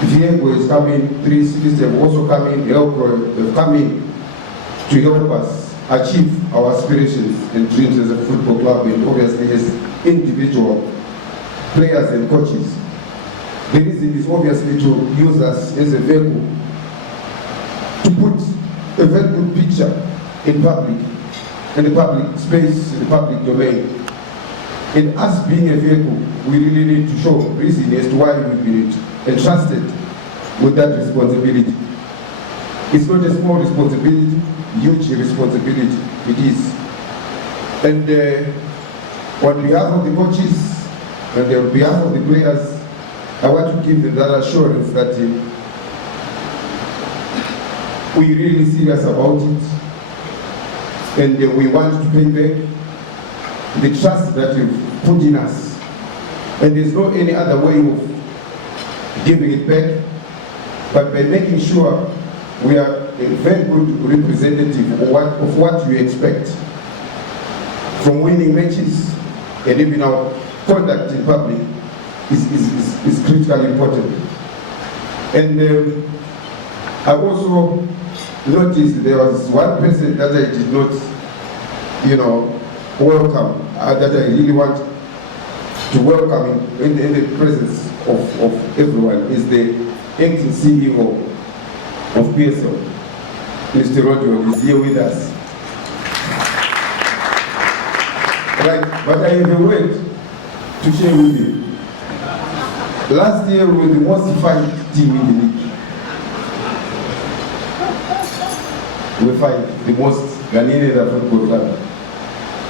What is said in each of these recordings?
Viego is coming, 3 cities have also come in, have come in to help us achieve our aspirations and dreams as a football club and obviously as individual players and coaches. The reason is obviously to use us as a vehicle to put a very good picture in public, in the public space, in the public domain. In us being a vehicle, we really need to show reason as to why we've been entrusted with that responsibility. It's not a small responsibility, huge responsibility, it is. And on behalf of the coaches and on behalf of the players, I want to give them that assurance that we're really serious about it and we want to pay back the trust that you've put in us. And there's no any other way of giving it back but by making sure we are a very good representative of what you expect from winning matches, and even our conduct in public is critically important. And I also noticed there was one person that I did not, welcome, that I really want to welcome in the presence of everyone, is the acting CEO of PSL. Mr. Rodrigo is here with us. Right, but I have a word to share with you. Last year we were the most fight team in the league. We fight the most Ghanaian football club.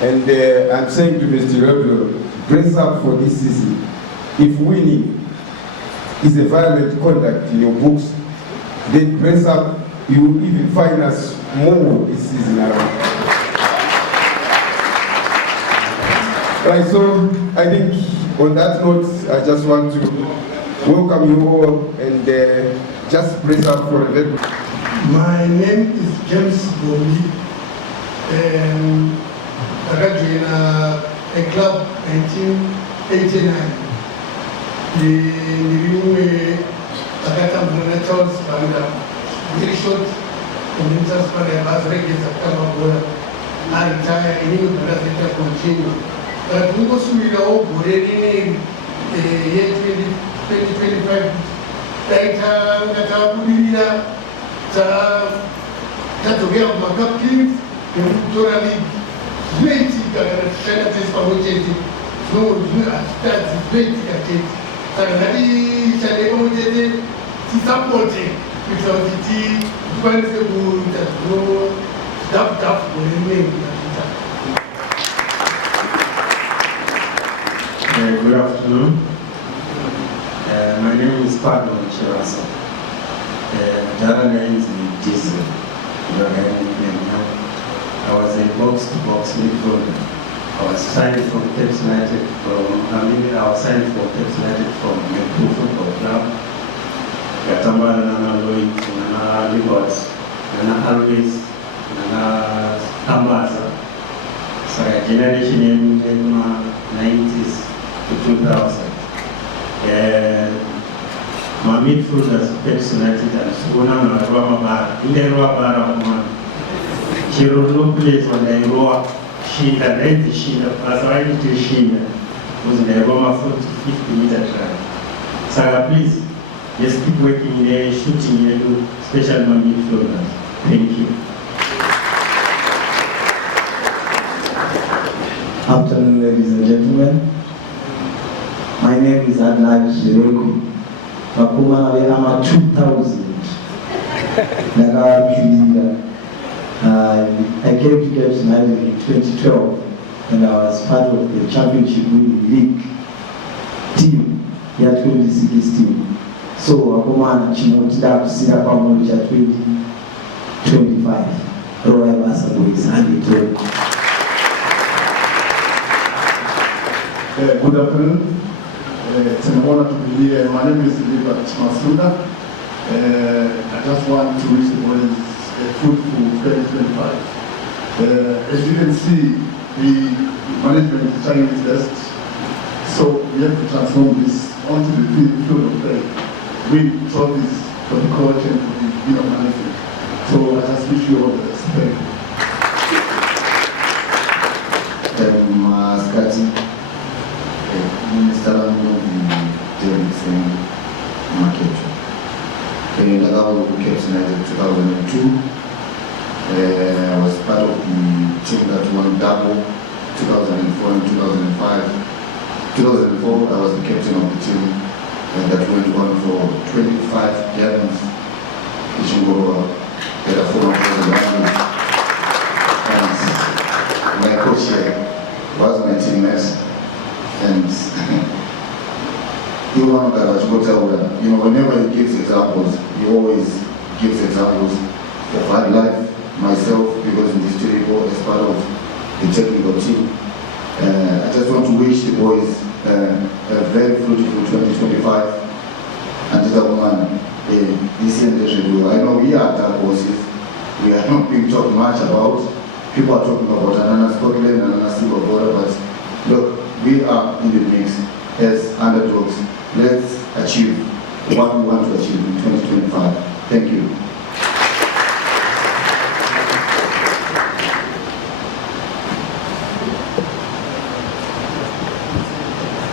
And I'm saying to Mr. Rodrigo, brace up for this season. If winning is a violent conduct in your books, then brace up. You will even find us more this season around. Right, so I think on that note, I just want to welcome you all and just brace up for a little. My name is James Boli, and I graduated a club in 1989. The very short communities for the last regulars of Kamabola. I retire and you will continue. But we also will go in the year 2025. That we have my cup teams, the Victoria League, plenty of senators for which no, that's plenty of things. So, supporting. Because it is responsible that no stuff will remain. Good afternoon. My name is Pablo Chirasa. The name is Diesel. I was a box-to-box midfielder. I was signed from Cape United I was signed for Cape United from the Football Club. Gatambala na Lloyd, na Liberts, na Always, na Tambaza. So a generation in the 90s to 2000. My midfielders, Pepsi United and Suna na Roma Bar. In the Roma Bar, she wrote no place on the Roma. She had 90 sheet, as I did to she was in the Roma 40-50-meter track. So please. Just keep working there, shooting there, special midfielders. Thank you. Afternoon, ladies and gentlemen. My name is Handisi Traditonal. I'm a 2000. I came to Cape United in 2012 and I was part of the Championship Winning League team, year 2016. So, Akomana Chimotida Kusira Pamoja 2025. Royal Basketball is handed. Good afternoon. It's an honor to be here. My name is Libert Masuda. I just want to wish the boys a fruitful 2025. As you can see, the management is trying its best. So we have to transform this onto the field of play. win trophies for the coach and for the management. So I just wish you all the best. Thank you. Skati, Minister of the market. I was in 2002. I was part of the team that won double 2004 and 2005. 2004, I was the captain of the team that went on for 25 games. Had a former president, and my coach here was my teammate. And whenever he gives examples, he always gives examples of hard life. Myself, because in this table as part of the technical team, I just want to wish the boys a very fruitful 2025. And this year, I know we are dark horses. We are not being talked much about. People are talking about Anana Scotland, Anana Silver Border, but look, we are in the mix as underdogs. Let's achieve what we want to achieve in 2025. Thank you.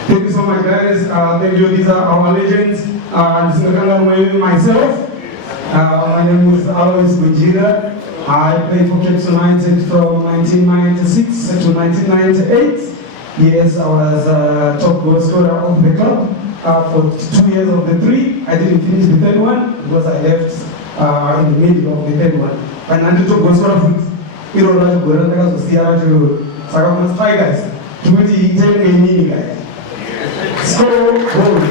Thank you so much, guys. Thank you. These are our legends. This is myself. My name is Alois Bujira. I played for Cape United from 1996 to 1998. Yes, I was top goal scorer of the club for 2 years of the 3. I didn't finish the third one because I left in the middle of the third one. And I did top goal scorer for Irola Goranga to Sierra to Sakamas Tigers. To be the guys. Score goals.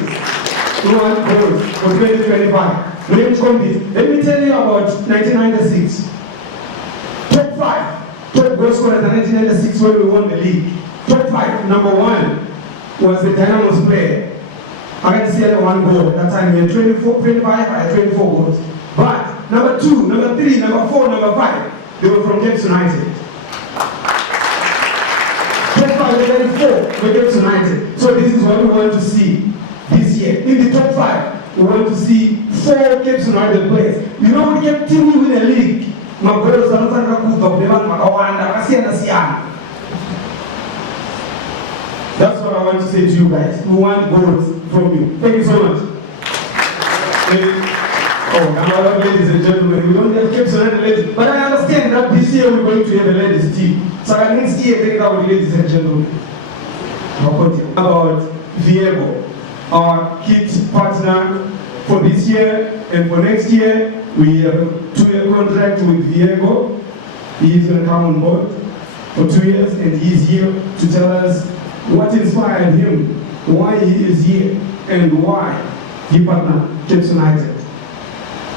We want goals for 2025. Let me tell you about 1996. Top 5 top goal scorers in 1996 when we won the league. Top 5. Number 1 was the Dynamo's player. I can see only 1 goal. At that time we had 25, I had 24 goals. But number 2, number 3, number 4, number 5, they were from Cape United. Top 5 and 4 were Cape United. So this is what we want to see this year. In the top 5, we want to see 4 Cape United players. You know, we kept teaming with the league. That's what I want to say to you guys. We want goals from you. Thank you so much. Ladies and gentlemen, we don't have Cape United ladies, but I understand that this year we're going to have a ladies team. So next year, take out ladies and gentlemen. About Viego, our kit partner for this year and for next year. We have a 2-year contract with Viego. He is going to come on board for 2 years, and he is here to tell us what inspired him, why he is here, and why he partnered Cape United.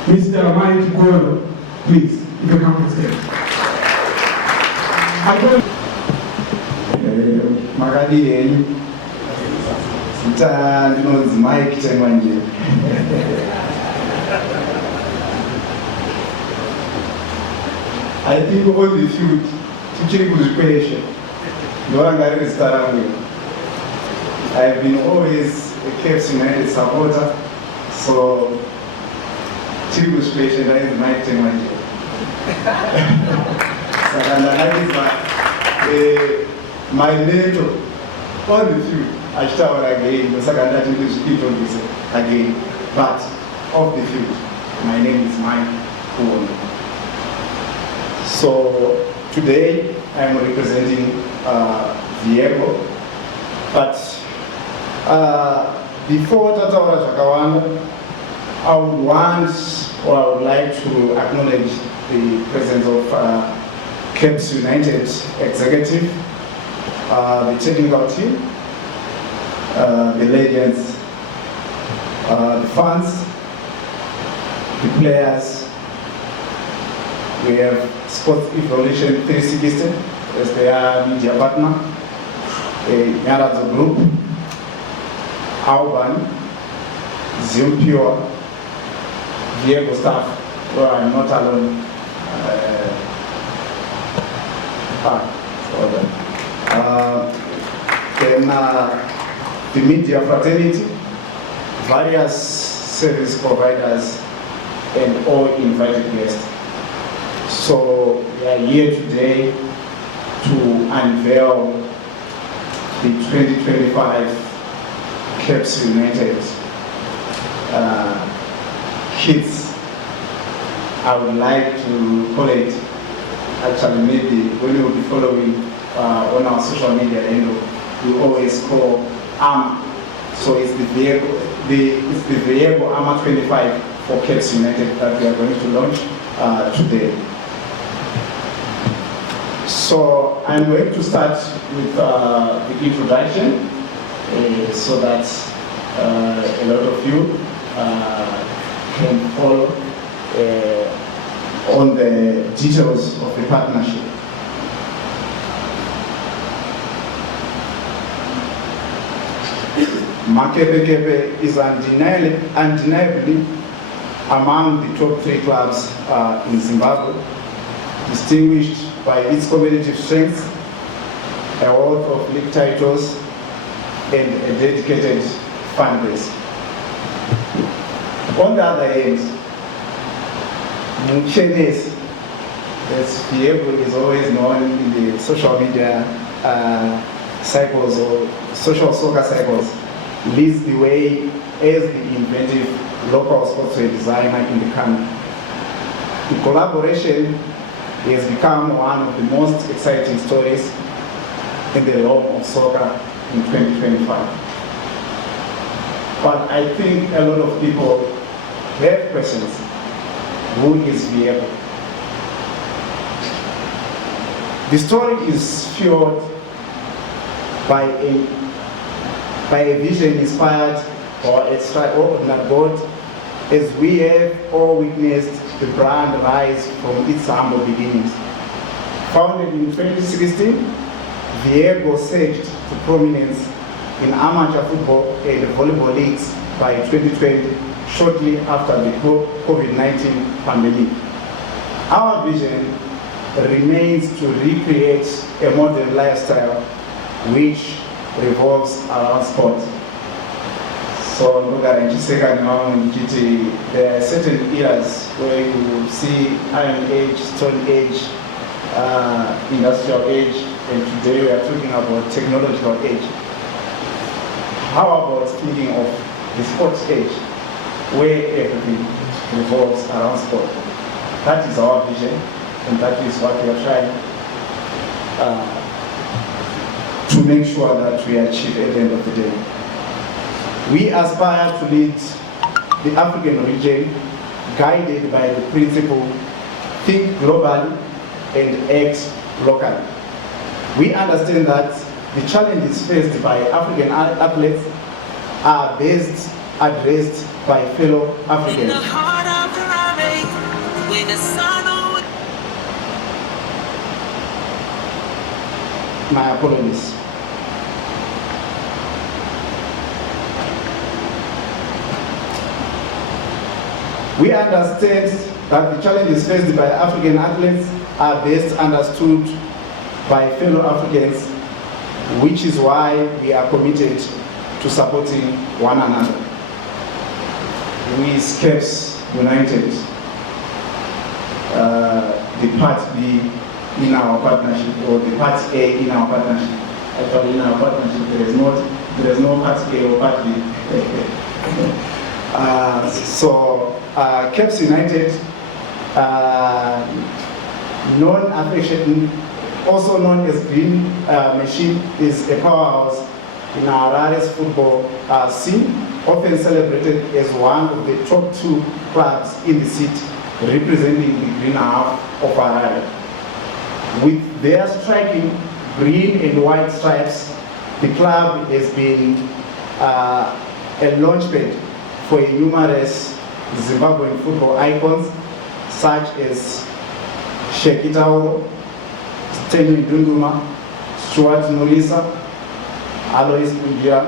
Mr. Mike Kolo, please, you can come on stage. Magadi, it's Mike Chemanje. I think all the field, teaching good question. I've been always a Cape United supporter, so teaching good question is Mike Chemanje. My mentor on the field, I start again, the second that you speak on this again, but off the field, my name is Mike Kolo. So today I'm representing Viego, but before Tata Chakawanda, I would like to acknowledge the presence of Cape United executive, the technical team, the legends, the fans, the players. We have Sports Evolution 360 as their media partner, Yarazo Group, Alban, Zimpure, Viego staff, where I'm not alone. Then the media fraternity, various service providers, and all invited guests. So we are here today to unveil the 2025 Caps United kits. I would like to call it, actually maybe when you will be following on our social media handle, we always call ARMA. So it's the Viego ARMA 25 for Caps United that we are going to launch today. So I'm going to start with the introduction so that a lot of you can follow on the details of the partnership. Makepe is undeniably among the top 3 clubs in Zimbabwe, distinguished by its competitive strength, a wealth of league titles, and a dedicated fan base. On the other hand, Mchenes, as Viego is always known in the social media cycles or social soccer cycles, leads the way as the inventive local sportswear designer in the country. The collaboration has become one of the most exciting stories in the realm of soccer in 2025. But I think a lot of people have questions. Who is Viego? The story is fueled by a vision inspired or extraordinary God, as we have all witnessed the brand rise from its humble beginnings. Founded in 2016, Viego surged to prominence in amateur football and volleyball leagues by 2020, shortly after the COVID-19 pandemic. Our vision remains to recreate a modern lifestyle which revolves around sport. So there are certain eras where you will see Iron Age, Stone Age, Industrial Age, and today we are talking about Technological Age. How about speaking of the Sports Age, where everything revolves around sport? That is our vision, and that is what we are trying to make sure that we achieve at the end of the day. We aspire to lead the African region guided by the principle, think globally and act locally. We understand that the challenges faced by African athletes are best addressed by fellow Africans. My apologies. We understand that the challenges faced by African athletes are best understood by fellow Africans, which is why we are committed to supporting one another. We Caps United, the Part B in our partnership, or the Part A in our partnership. Actually, in our partnership, there is no Part A or Part B. Caps United, also known as Green Machine, is a powerhouse in our Harare football scene, often celebrated as one of the top 2 clubs in the city, representing the green half of Harare. With their striking green and white stripes, the club has been a launchpad for numerous Zimbabwean football icons such as Shekitauro, Stanley Dunduma, Stuart Norisa, Alois Punjia,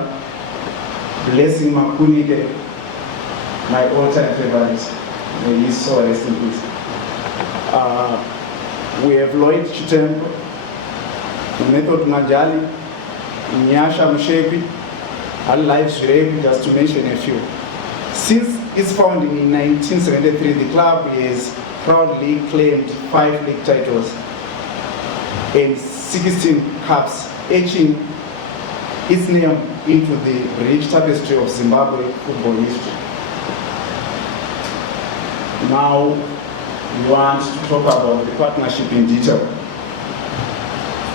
Blessing Makunike, my all-time favorite. May he so rest in peace. We have Lloyd Chitempo, Method Najali, Nyasha Mshepi, Alive Zvirepi, just to mention a few. Since its founding in 1973, the club has proudly claimed 5 league titles and 16 cups, etching its name into the rich tapestry of Zimbabwe football history. Now, we want to talk about the partnership in detail.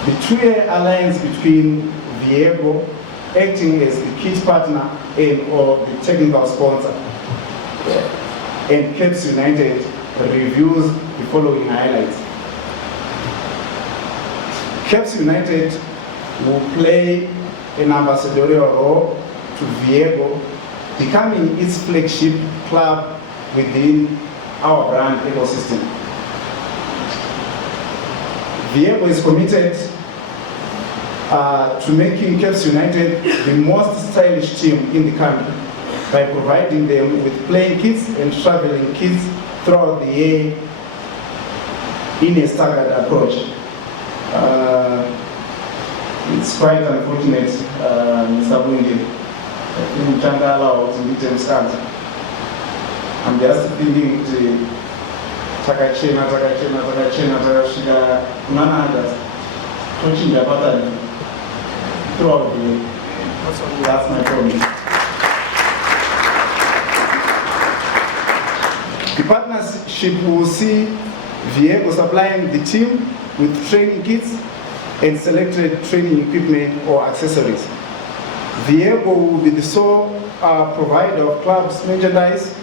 The 2-year alliance between Viego, acting as the kit partner or the technical sponsor, and Caps United reviews the following highlights. Caps United will play an ambassadorial role to Viego, becoming its flagship club within our brand ecosystem. Viego is committed to making Caps United the most stylish team in the country by providing them with playing kits and traveling kits throughout the year in a staggered approach. It's quite unfortunate, Mr. Bunge, in Changala or in Little Stars. I'm just thinking to Takachena, Kunana, just touching the pattern throughout the year. That's my problem. The partnership will see Viego supplying the team with training kits and selected training equipment or accessories. Viego will be the sole provider of club's merchandise,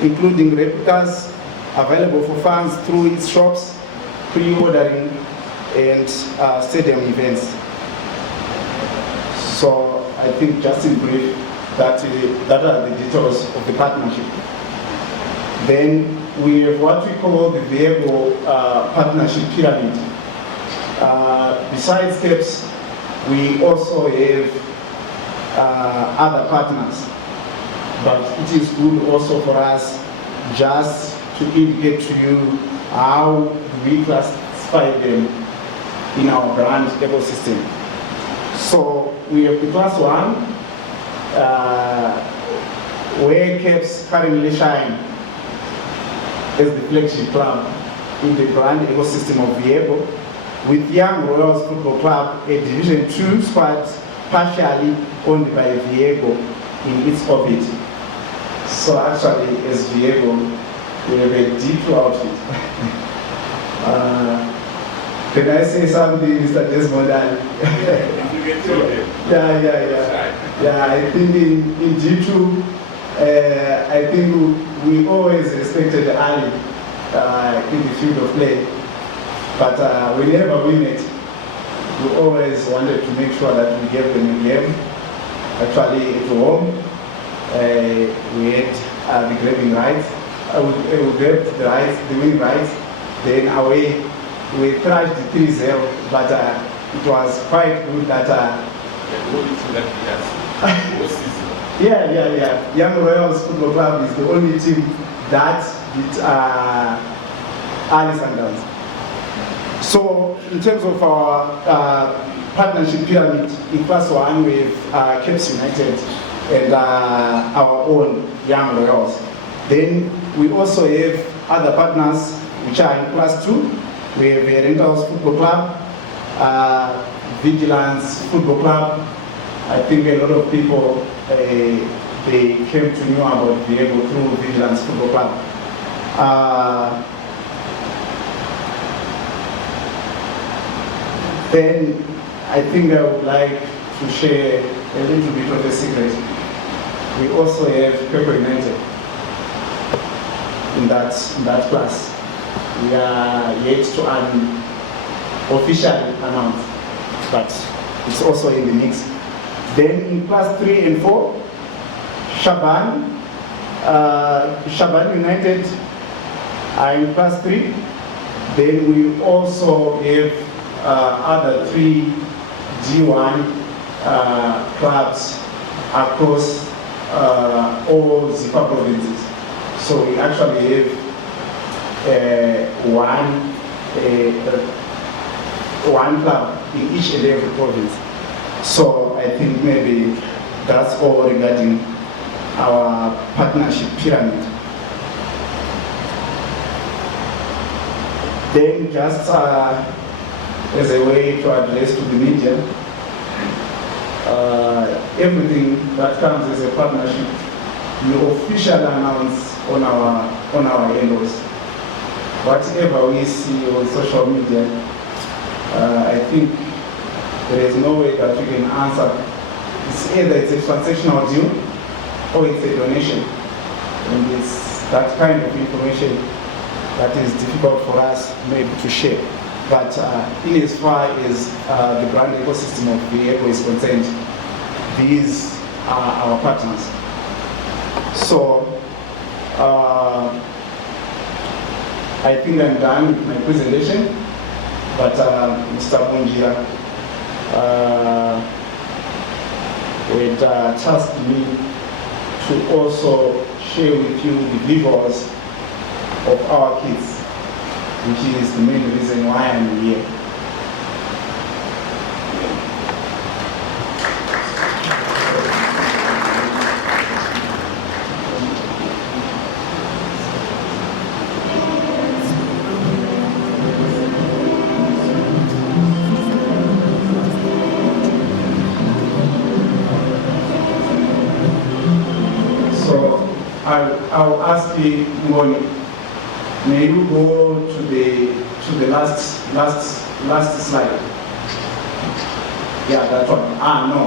including replicas available for fans through its shops, pre-ordering, and stadium events. So I think just in brief, that are the details of the partnership. Then we have what we call the Viego partnership pyramid. Besides Caps, we also have other partners, but it is good also for us just to indicate to you how we classify them in our brand ecosystem. So we have the class 1, where Caps currently shine as the flagship club in the brand ecosystem of Viego, with Young Royals Football Club, a Division 2 squad partially owned by Viego in its orbit. So actually, as Viego, we have a deep outfit. Can I say something, Mr. Desmond? Yeah, I think in G2, I think we always respected Ali in the field of play. But whenever we met, we always wanted to make sure that we gave them a game. Actually, at home, we had the grabbing rights. We grabbed the rights, the winning rights. Then away, we thrashed 3-0, but it was quite good that. Yeah. Young Royals Football Club is the only team that beat Ali Sundowns. So, in terms of our partnership pyramid, in class 1 we have Caps United and our own Young Royals. Then we also have other partners which are in class 2. We have Rentals Football Club, Vigilance Football Club. I think a lot of people they came to know about Viego through Vigilance Football Club. Then I think I would like to share a little bit of a secret. We also have Pepper United in that class. We are yet to officially announce, but it's also in the mix. Then in class 3 and 4, Shaban United are in class 3. Then we also have other 3 G1 clubs across all Zimbabwe provinces. So we actually have one club in each and every province. So I think maybe that's all regarding our partnership pyramid. Then just as a way to address to the media, everything that comes as a partnership, we officially announce on our handles. Whatever we see on social media, I think there is no way that we can answer. It's either it's a transactional deal or it's a donation. And it's that kind of information that is difficult for us maybe to share. But in as far as the brand ecosystem of Viego is concerned, these are our partners. So I think I'm done with my presentation, but Mr. Bunjira would task me to also share with you the visuals of our kids, which is the main reason why I'm here. I'll ask you, Ngoni, may you go to the last slide? Yeah, that one. No.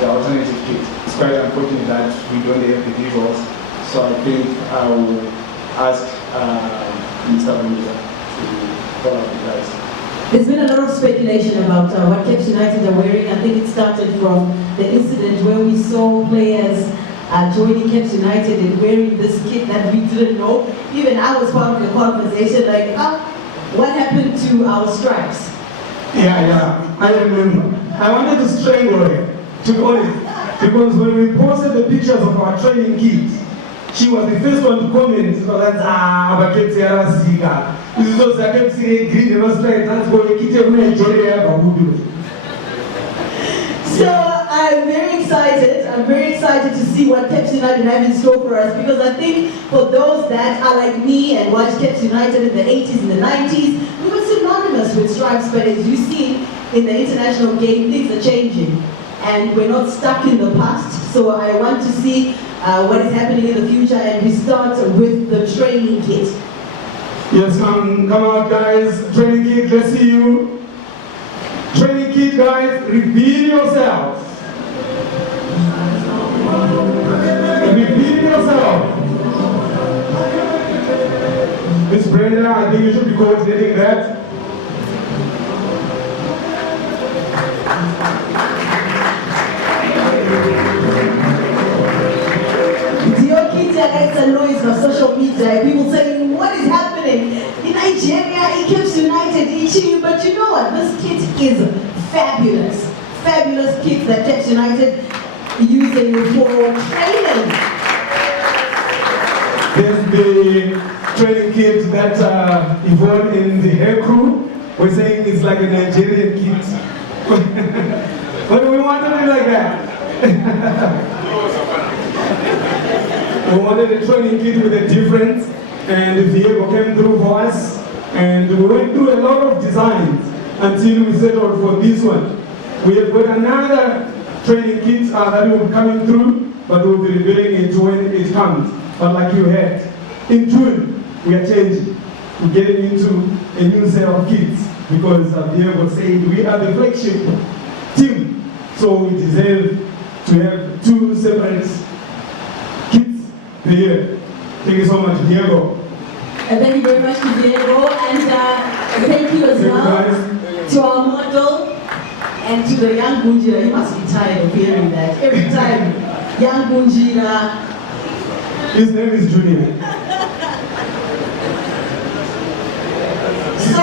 The alternative kit. It's quite unfortunate that we don't have the visuals, so I think I will ask Mr. Bunjira to follow up the guys. There's been a lot of speculation about what Caps United are wearing. I think it started from the incident where we saw players joining Caps United and wearing this kit that we didn't know. Even I was part of the conversation, like, what happened to our stripes? Yeah, I remember. I wanted to strangle her, to be honest, because when we posted the pictures of our training kits, she was the first one to comment. So that's but Caps Yarasika. This is also a Caps green and stripes. That's what we keep doing. So I'm very excited. I'm very excited to see what Caps United have in store for us, because I think for those that are like me and watched Caps United in the 80s and the 90s, we were synonymous with stripes, but as you see in the international game, things are changing and we're not stuck in the past. So I want to see what is happening in the future, and we start with the training kit. Yes, come out guys, training kit, let's see you. Training kit guys, reveal yourself. Reveal yourself. Miss Brenda, I think you should be coordinating that. It's a noise on social media. People saying, what is happening in Nigeria? It keeps United itching. But you know what? This kit is fabulous. Fabulous kit that Caps United using for training. There's the training kit that evolved in the hair crew. We're saying it's like a Nigerian kit. But we wanted it like that. We wanted a training kit with a difference, and Viego came through for us, and we went through a lot of designs until we settled for this one. We have got another training kit that will be coming through, but we'll be revealing it when it comes. But like you heard, in June, we are changing. We're getting into a new set of kits, because Viego said we are the flagship team, so we deserve to have two separate kits per year. Thank you so much, Viego. Thank you very much to Viego, and thank you as well to our model and to the young Bunjira. You must be tired of hearing that every time. Young Bunjira. His name is Junior. So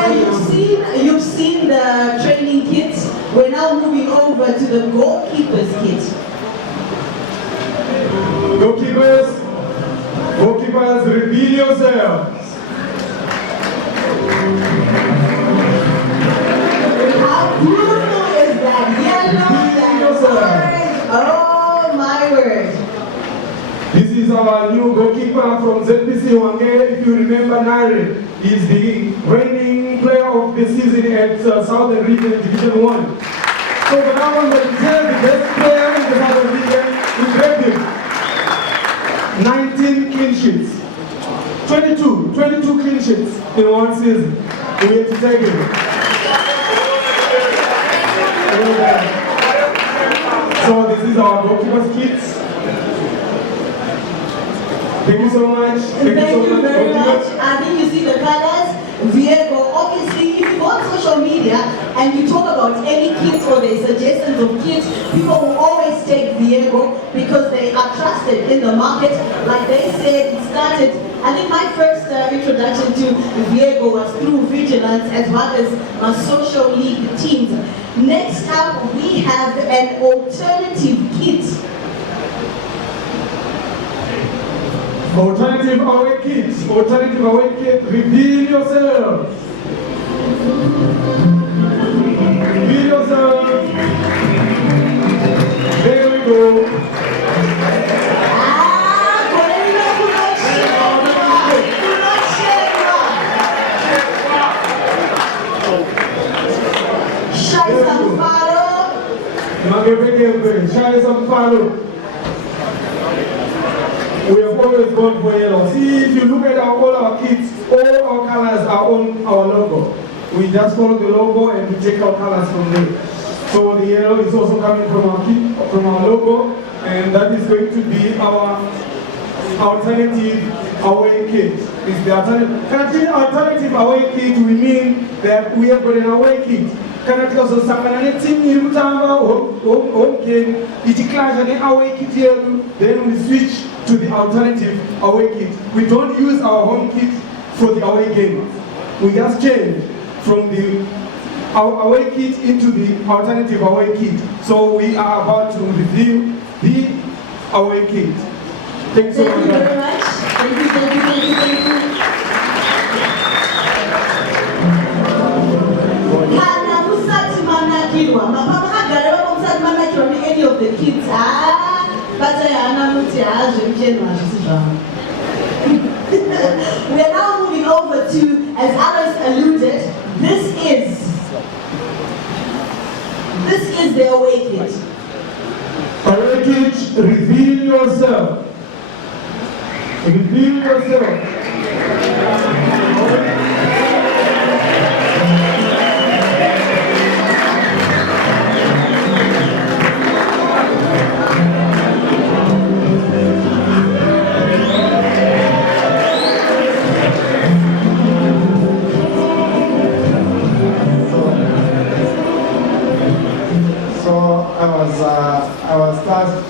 you've seen the training kits. We're now moving over to the goalkeepers kit. Goalkeepers, reveal yourselves. How beautiful is that yellow, that orange? Oh my word. is our new goalkeeper from ZPC Wange. If you remember, Nare is the reigning player of the season at Southern Region Division 1. So when I was to tell the best player in the Southern Region, we grabbed him. 19 clean sheets. 22 clean sheets in one season. We had to take him. So this is our goalkeeper's kits. Thank you so much. Thank you very much. I think you see the colors. Viego, obviously, if you go on social media and you talk about any kits or the suggestions of kits, people will always take Viego because they are trusted in the market. Like they said, it started, I think my first introduction to Viego was through Vigilance as well as my social league teams. Next up, we have an alternative kit. Alternative away kit. Alternative away kit. Reveal yourself. Reveal yourself. There we go. We have always gone for yellow. See, if you look at all our kits, all our colors are on our logo. We just follow the logo and we take our colors from there. So the yellow is also coming from our kit, from our logo, and that is going to be our alternative away kit. It's the alternative away kit, we mean that we have got an away kit. Kana tikazosangana netimu iri kutamba home game ichiclasha neaway kit yedu, then we switch to the alternative away kit. We don't use our home kit for the away game. We just change from the away kit into the alternative away kit. So we are about to review the away kit. Thanks so much. Thank you very much. Thank you. Any of the kids, but we are now moving over to, as Alice alluded, this is the away kit. Away kit, reveal yourself. Reveal yourself. I was tasked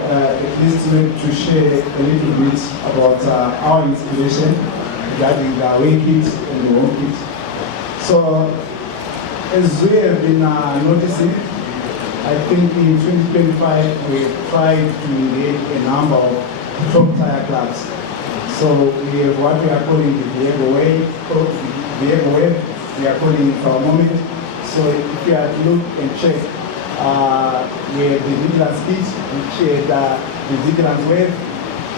at least to share a little bit about our inspiration regarding the away kit and the home kit. So, as we have been noticing, I think in 2025 we tried to engage a number of top-tier clubs. So we have what we are calling the Viego way, we are calling it for a moment. So if you had to look and check, we have the Vigilance kit, which is the Vigilance wave.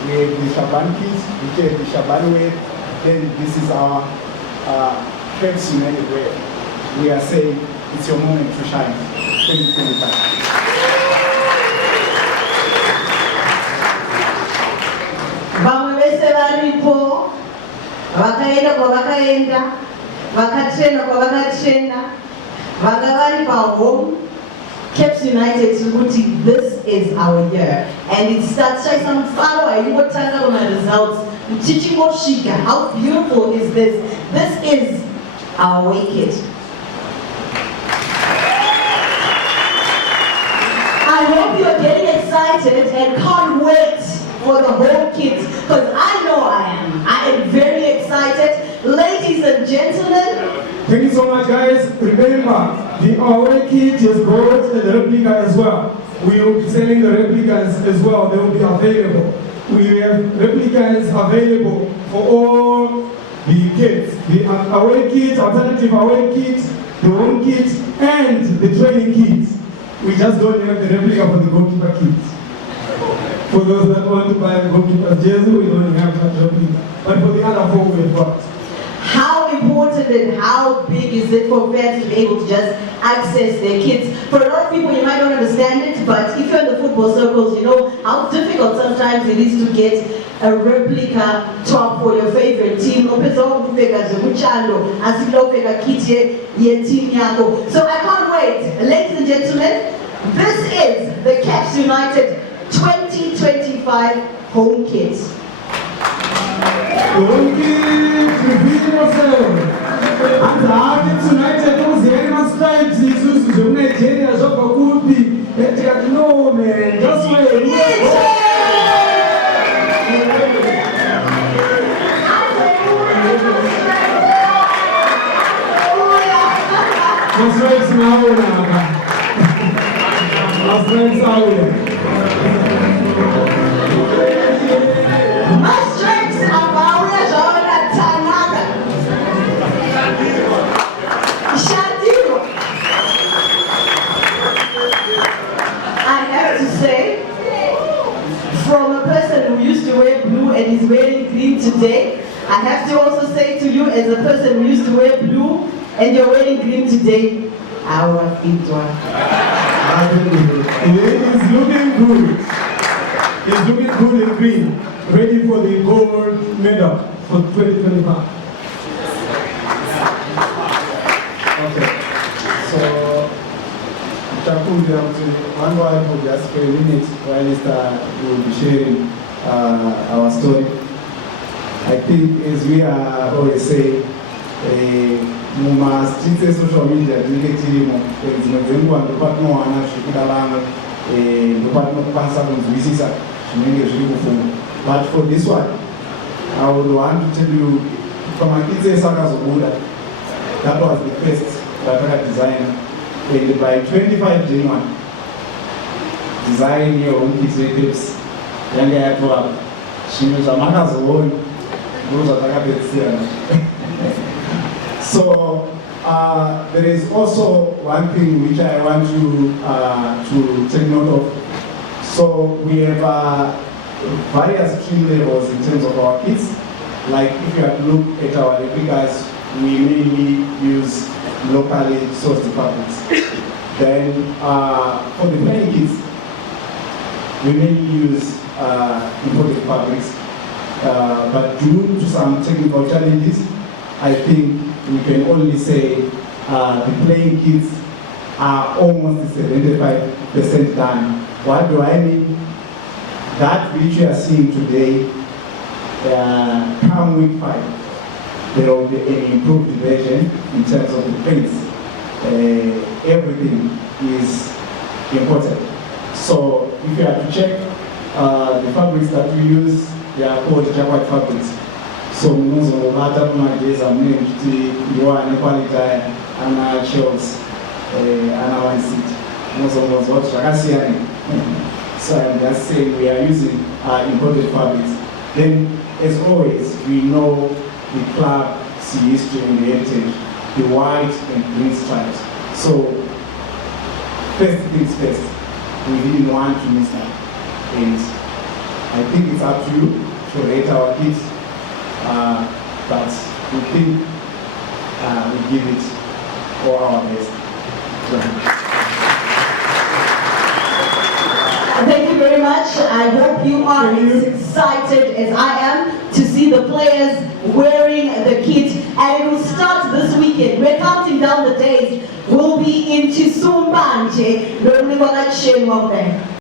We have the Shaban kit, which is the Shaban wave. Then this is our Pepsi United wave. We are saying it's your moment to shine. 2025. Vamwe vese varipo, vakaenda kwavakaenda, vakatrena kwavakatrena, vanga vari pahome. Caps United, Subuti, this is our year. And it starts, Shaisam Faro, you will tell on the results. Chichimo Shika, how beautiful is this? This is our wicket. I hope you're getting excited and can't wait for the whole kit, because I know I am. I am very excited. Ladies and gentlemen. Thank you so much, guys. Remember, the away kit is brought and the replica as well. We will be selling the replicas as well. They will be available. We have replicas available for all the kits. The away kit, alternative away kit, the home kit, and the training kit. We just don't have the replica for the goalkeeper kit. For those that want to buy a goalkeeper's jersey, we don't have that option. But for the other four, we've got. How important and how big is it for parents to be able to just access their kids? For a lot of people, you might not understand it, but if you're in the football circles, you know how difficult sometimes it is to get a replica top for your favorite team. So I can't wait. Ladies and gentlemen, this is the Caps United 2025 home kit. Don't reveal yourself. And the Caps United was the animal stripes. Jesus is Nigeria. So could be. No man, just wait. My stripes now. My stripes out. From a person who used to wear blue and is wearing green today, I have to also say to you, as a person who used to wear blue and you're wearing green today, our feet one. He's looking good. He's looking good in green, ready for the gold medal for 2025. Okay, so one word will just for a minute while we will be sharing our story. I think, as we are always saying, must treat social media directly. But for this one, I would want to tell you, from a kids' that was the first graphic designer. And by 25 January, design your own kids' tips. Young guy at work, she knows a man's own. So there is also one thing which I want to take note of. So we have various stream levels in terms of our kits. Like if you have to look at our replicas, we mainly use locally sourced fabrics. Then for the playing kits, we mainly use imported fabrics. But due to some technical challenges, I think we can only say the playing kits are almost 75% done. What do I mean? That which you are seeing today, come week 5, there will be an improved version in terms of the prints. Everything is imported. So if you have to check the fabrics that we use, they are called white fabrics. So most of the matter my days are named you are an equality and shells and our seat. Most of us what Shakasiani. So I'm just saying we are using imported fabrics. Then as always, we know the club's history and the heritage, the white and green stripes. So first things first, we didn't want to miss that. And I think it's up to you to rate our kids, but we think we give it all our best. Thank you very much. I hope you are as excited as I am to see the players wearing the kit. And it will start this weekend. We're counting down the days. We'll be in Chisumbanje.